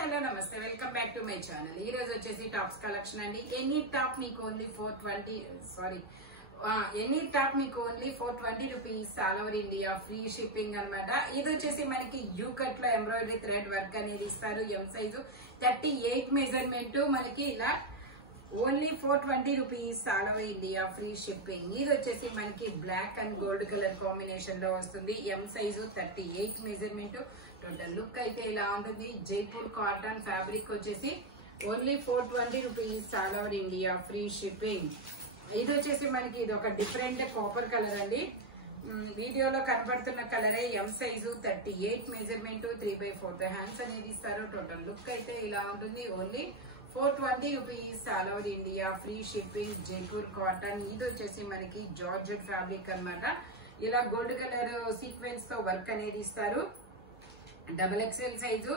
Hello నమస్తే welcome back to my channel. ఈ రోజు వచ్చేసి టాప్స్ కలెక్షన్ అండి. ఎనీ టాప్ మీకు only 420 rupees all over India free shipping అన్నమాట. ఇది వచ్చేసి మనకి యూ కట్ లో ఎంబ్రాయిడరీ థ్రెడ్ వర్క్ అనేది ఇస్తారు. ఎం సైజు 38 మెజర్మెంట్ మనకి ఇలా only 420 rupees all over India free shipping. ఇది వచ్చేసి మనకి black and gold colour combination లో వస్తుంది. M size 38 measurement. Total look అయితే ఇలా ఉంటుంది. జైపూర్ కాటన్ ఫ్యాబ్రిక్ వచ్చేసి only 420 rupees all over India free shipping. ఇది వచ్చేసి మనకి ఇది ఒక డిఫరెంట్ కాపర్ కలర్ అండి. వీడియోలో కనబడుతున్న కలరే. ఎం సైజు 38 మెజర్మెంట్ 3/4 హ్యాండ్స్ అనేది ఇస్తారు. టోటల్ లుక్ అయితే ఇలా ఉంటుంది. Only 420 rupees all over India free shipping. Jaipur cotton. ఇది వచ్చేసి మనకి జార్జెట్ ఫ్యాబ్రిక్ అన్నమాట. ఇలా గోల్డ్ కలర్ సీక్వెన్స్ తో వర్క్ అనేది ఇస్తారు. XXL size,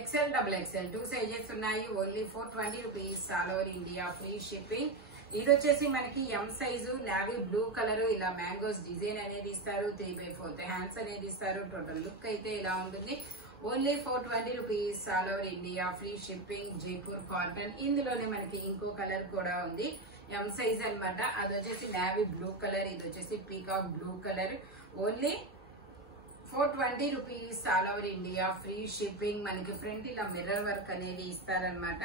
XL XXL 2 sizes ఉన్నాయి. Only 420 rupees all over India free shipping. ఇది వచ్చేసి మనకి M size navy blue colour ఇలా మ్యాంగోస్ డిజైన్ అనేది ఇస్తారు. 3/4 హ్యాండ్స్ అనేది ఇస్తారు. టోటల్ లుక్ అయితే ఇలా ఉంటుంది. Only 420 rupees all over India free shipping. Jaipur cotton. ఇందులోనే మనకి ఇంకో కలర్ కూడా ఉంది. ఎం సైజ్ అన్నమాట. అది వచ్చేసి నావీ బ్లూ కలర్. ఇది వచ్చేసి peacock blue colour. Only 420 rupees all over India free shipping. మనకి ఫ్రంట్ ఇలా మిర్రర్ వర్క్ అనేది ఇస్తారనమాట.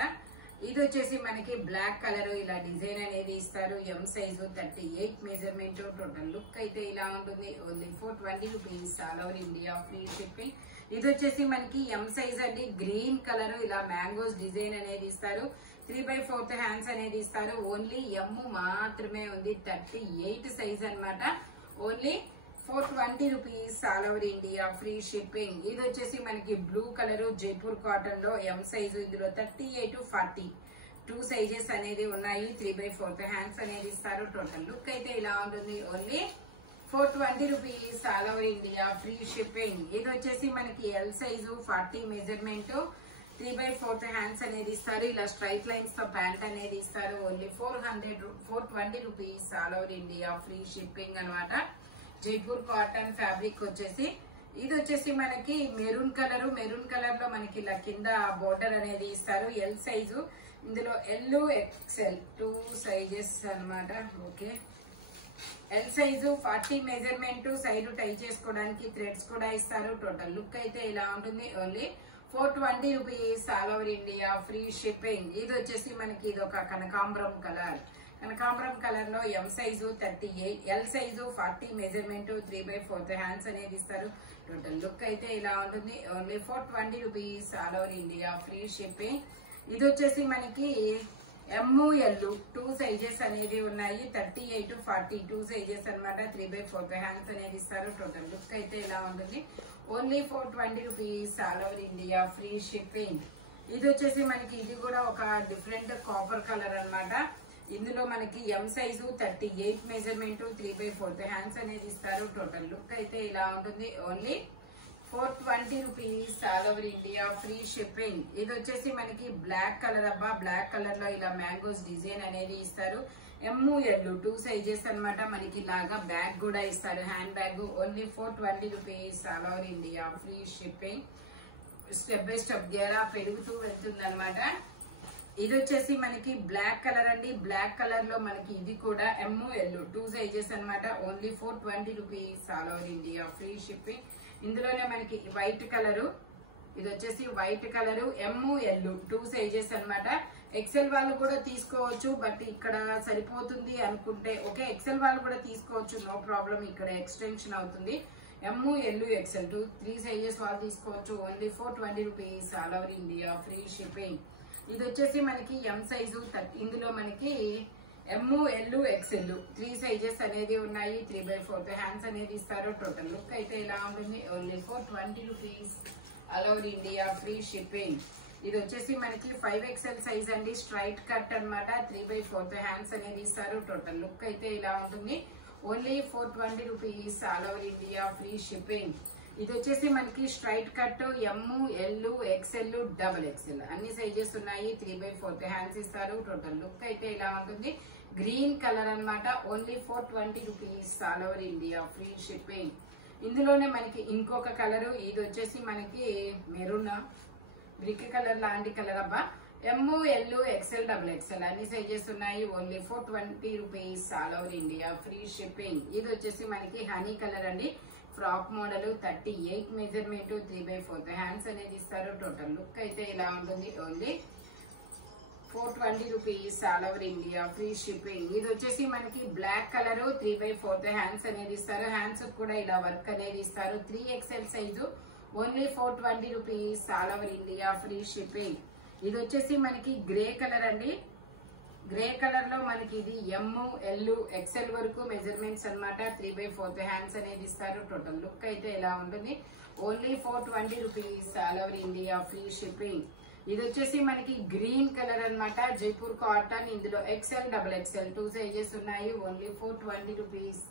ఇది వచ్చేసి మనకి బ్లాక్ కలర్ ఇలా డిజైన్ అనేది ఇస్తారు. M size 38 measurement. Total look అయితే ఇలా ఉంటుంది. Only 420 rupees all over India free shipping. ఇది వచ్చేసి మనకి ఎం సైజ్ అండి. గ్రీన్ కలర్ ఇలా మ్యాంగోస్ డిజైన్ అనేది ఇస్తారు. 3/4 హ్యాండ్స్ అనేది ఇస్తారు. ఓన్లీ ఎమ్ మాత్రమే ఉంది. 38 సైజ్ అన్నమాట. Only 420 rupees all over India free shipping. ఇది వచ్చేసి మనకి బ్లూ కలర్ జైపూర్ కాటన్ లో ఎం సైజు. ఇందులో 38 40 2 సైజెస్ అనేది ఉన్నాయి. 3/4 హ్యాండ్స్ అనేది ఇస్తారు. టోటల్ లుక్ అయితే ఇలా ఉంటుంది. Only 420 rupees all over India free shipping. ఇది వచ్చేసి మనకి ఎల్ సైజు 40 మెజర్మెంట్ 3/4 హ్యాండ్స్ అనేది ఇస్తారు. ఇలా స్ట్రైట్ లైన్స్ తో ప్యాంట్ అనేది ఇస్తారు. Only 420 rupees all over India free shipping అనమాట. జైపూర్ కాటన్ ఫ్యాబ్రిక్ వచ్చేసి ఇది వచ్చేసి మనకి మెరూన్ కలర్. మెరూన్ కలర్ లో మనకి ఇలా కింద బోర్డర్ అనేది ఇస్తారు. L size. ఇందులో ఎల్ XL 2 సైజెస్ అన్నమాట. Okay. L size 40 measurement. Side tie చేసుకోవడానికి థ్రెడ్స్ కూడా ఇస్తారు. టోటల్ లుక్ అయితే ఇలా ఉంటుంది. Only 420 rupees all over India free shipping. ఇది వచ్చేసి మనకి ఇది ఒక కనకాంబరం కలర్. కనకాంబరం కలర్ లో ఎం size 38, L size 40 measurement 3/4 hands అనేది ఇస్తారు. టోటల్ లుక్ అయితే ఇలా ఉంటుంది. Only 420 rupees all over India free shipping. ఇది వచ్చేసి మనకి ఎమ్ ఎల్ 2 సైజెస్ అనేది ఉన్నాయి. 38 40 2 సైజెస్ అనమాట. 3/4 హ్యాండ్స్ అనేది ఇస్తారు. టోటల్ లుక్ అయితే ఇలా ఉంటుంది. Only 420 rupees all over India free shipping. ఇది వచ్చేసి మనకి ఇది కూడా ఒక డిఫరెంట్ కాపర్ కలర్ అన్నమాట. ఇందులో మనకి ఎం సైజు 38 మెజర్మెంట్ 3/4 హ్యాండ్స్ అనేది ఇస్తారు. టోటల్ లుక్ అయితే ఇలా ఉంటుంది. Only 420 rupees all over India free shipping. ఇది వచ్చేసి మనకి బ్లాక్ కలర్ అబ్బా. బ్లాక్ కలర్ లో ఇలా మ్యాంగోస్ డిజైన్ అనేది ఇస్తారు. ఎమ్ ఎల్ 2 సైజెస్ అనమాట. మనకి ఇలాగా బ్యాగ్ కూడా ఇస్తారు. Hand bag. Only 420 rupees all over India free shipping. Step by step గేరా పెరుగుతూ వెళ్తుంది అనమాట. ఇది వచ్చేసి మనకి బ్లాక్ కలర్ అండి. బ్లాక్ కలర్ లో మనకి ఇది కూడా ఎమ్ ఎల్ 2 సైజెస్ అనమాట. Only 420 rupees all over India free shipping. ఇందులోనే మనకి వైట్ కలరు. ఇది వచ్చేసి white colour M L 2 sizes అనమాట. ఎక్సెల్ వాళ్ళు కూడా తీసుకోవచ్చు. బట్ ఇక్కడ సరిపోతుంది అనుకుంటే ఓకే, ఎక్సెల్ వాళ్ళు కూడా తీసుకోవచ్చు. No problem. ఇక్కడ ఎక్స్టెన్షన్ అవుతుంది. ఎమ్ ఎల్ XL 3 సైజెస్ వాళ్ళు తీసుకోవచ్చు. Only 420 rupees all over India free shipping. ఇది వచ్చేసి మనకి ఎం సైజు. ఇందులో మనకి ఎమ్ ఎల్ XL 3 సైజెస్ అనేది ఉన్నాయి. 3/4 హ్యాండ్స్ అనేది ఇస్తారు. టోటల్ లుక్ అయితే ఇలా ఉంటుంది. Only 420 rupees all over India free shipping. ఇది వచ్చేసి మనకి 5XL సైజ్ అండి. స్ట్రైట్ కట్ అనమాట. 3/4 హ్యాండ్స్ అనేది ఇస్తారు. టోటల్ లుక్ అయితే ఇలా ఉంటుంది. Only 420 rupees all over India free shipping. ఇది వచ్చేసి మనకి straight cut M L XL XXL అన్ని సైజెస్ ఉన్నాయి. 3/4 హ్యాండ్స్ ఇస్తారు. టోటల్ లుక్ అయితే ఇలా ఉంటుంది. గ్రీన్ కలర్ అన్నమాట. Only 420 rupees all over India free shipping. ఇందులోనే మనకి ఇంకొక కలర్. ఇది వచ్చేసి మనకి మెరూన్ బ్రిక్ కలర్ లాంటి కలర్ అబ్బా. ఎమ్, ఎల్, ఎక్స్ఎల్, డబుల్ ఎక్స్ఎల్ అన్ని సైజెస్ ఉన్నాయి. Only 420 rupees all over India free shipping. ఇది వచ్చేసి మనకి హనీ కలర్ అండి. ఫ్రాక్ మోడల్ 38 మెజర్మెంట్ 3/4 హ్యాండ్స్ అనేది ఇస్తారు. టోటల్ లుక్ అయితే ఇలా ఉంటుంది. Only 420 rupees all over India free shipping. ఇది వచ్చేసి మనకి బ్లాక్ కలర్ 3/4 హ్యాండ్స్ అనేది ఇస్తారు. హ్యాండ్స్ కూడా ఇలా వర్క్ అనేది ఇస్తారు. 3XL size. Only 420 rupees all over India free shipping. ఇది వచ్చేసి మనకి గ్రే కలర్ అండి. గ్రే కలర్ లో మనకి ఇది ఎమ్, ఎల్, ఎక్స్ఎల్ వరకు మెజర్మెంట్స్ అన్నమాట. 3/4 హ్యాండ్స్ అనేది ఇస్తారు. టోటల్ లుక్ అయితే ఇలా ఉంటుంది. Only 420 rupees all over India free shipping. ఇది వచ్చేసి మనకి గ్రీన్ కలర్ అన్నమాట. జైపూర్ కాటన్. ఇందులో ఎక్స్ఎల్, డబుల్ ఎక్స్ఎల్ 2 సైజెస్ ఉన్నాయి. Only 420 rupees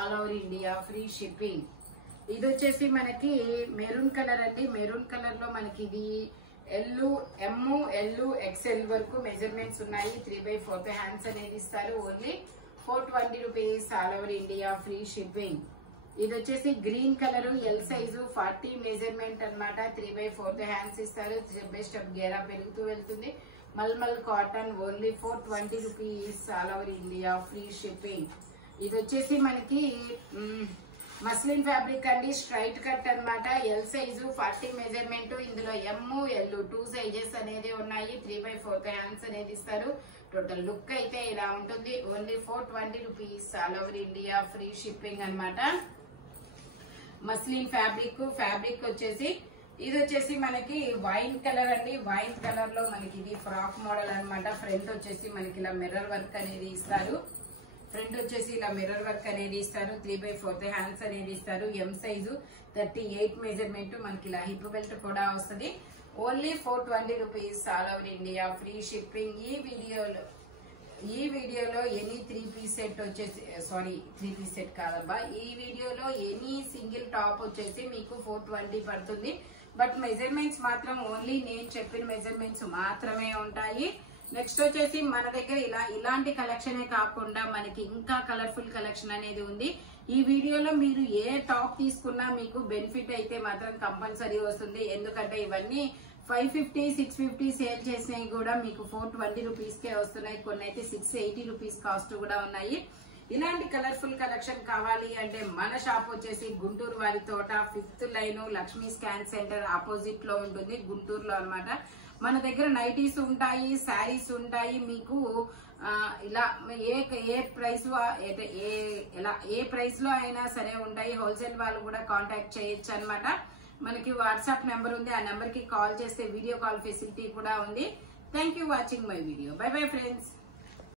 all over India free shipping. ఇది వచ్చేసి మనకి మెరూన్ కలర్ అండి. మెరూన్ కలర్ లో మనకి ఇది ఎమ్, ఎల్, ఎక్స్ఎల్ వరకు మెజర్మెంట్స్ ఉన్నాయి. 3/4 హ్యాండ్స్ అనేది ఇస్తారు. Only 420 rupees all over India free shipping. ఇది వచ్చేసి green colour L size 40 measurement అన్నమాట. 3/4 హ్యాండ్స్ ఇస్తారు. స్టెప్ బై స్టెప్ గేరా పెరుగుతూ వెళ్తుంది. మల్మల్ cotton. Only 420 rupees all over India free shipping. ఇది వచ్చేసి మనకి మస్లిన్ ఫ్యాబ్రిక్ అండి. స్ట్రైట్ కట్ అన్నమాట. L size 40 measurement. ఇందులో ఎమ్, ఎల్ 2 సైజెస్ అనేది ఉన్నాయి. 3/4 హ్యాండ్స్ అనేది ఇస్తారు. టోటల్ లుక్ అయితే ఇలా ఉంటుంది. Only 420 rupees all over India free shipping అన్నమాట. మస్లిన్ ఫ్యాబ్రిక్ వచ్చేసి ఇది వచ్చేసి మనకి వైన్ కలర్ అండి. వైన్ కలర్ లో మనకి ఇది ఫ్రాక్ మోడల్ అన్నమాట. ఫ్రంట్ వచ్చేసి మనకి ఇలా మిర్రర్ వర్క్ అనేది ఇస్తారు. 3/4 హ్యాండ్స్ అనేది ఇస్తారు. M size 38 measurement. మనకి ఇలా హిప్ బెల్ట్ కూడా వస్తుంది. Only 420 rupees all over India free shipping. ఈ వీడియోలో ఎనీ 3 పీస్ సెట్ వచ్చేసి 3 పీస్ సెట్ కాదబ్బా. ఈ వీడియోలో ఎనీ సింగిల్ టాప్ వచ్చేసి మీకు 420 పడుతుంది. బట్ మెజర్మెంట్స్ మాత్రం ఓన్లీ నేను చెప్పిన మెజర్మెంట్స్ మాత్రమే ఉంటాయి. నెక్స్ట్ వచ్చేసి మన దగ్గర ఇలాంటి కలెక్షనే కాకుండా మనకి ఇంకా కలర్ఫుల్ కలెక్షన్ అనేది ఉంది. ఈ వీడియోలో మీరు ఏ టాప్ తీసుకున్నా మీకు బెనిఫిట్ అయితే మాత్రం కంపల్సరీ వస్తుంది. ఎందుకంటే ఇవన్నీ 550, 650 సేల్ చేసినవి కూడా మీకు 420 రూపీస్ కే వస్తున్నాయి. కొన్ని అయితే 680 రూపీస్ కాస్ట్ కూడా ఉన్నాయి. ఇలాంటి కలర్ఫుల్ కలెక్షన్ కావాలి అంటే మన షాప్ వచ్చేసి గుంటూరు వారి తోట 5th line Lakshmi scan centre opposite లో ఉంటుంది. గుంటూరులో అన్నమాట. మన దగ్గర నైటీస్ ఉంటాయి, శారీస్ ఉంటాయి. మీకు ఇలా ఏ ప్రైస్ లో అయినా సరే ఉంటాయి. హోల్సేల్ వాళ్ళు కూడా కాంటాక్ట్ చేయొచ్చు అన్నమాట. మనకి వాట్సాప్ నెంబర్ ఉంది. ఆ నెంబర్ కి కాల్ చేస్తే వీడియో కాల్ ఫెసిలిటీ కూడా ఉంది. Thank you watching my video. By bye friends.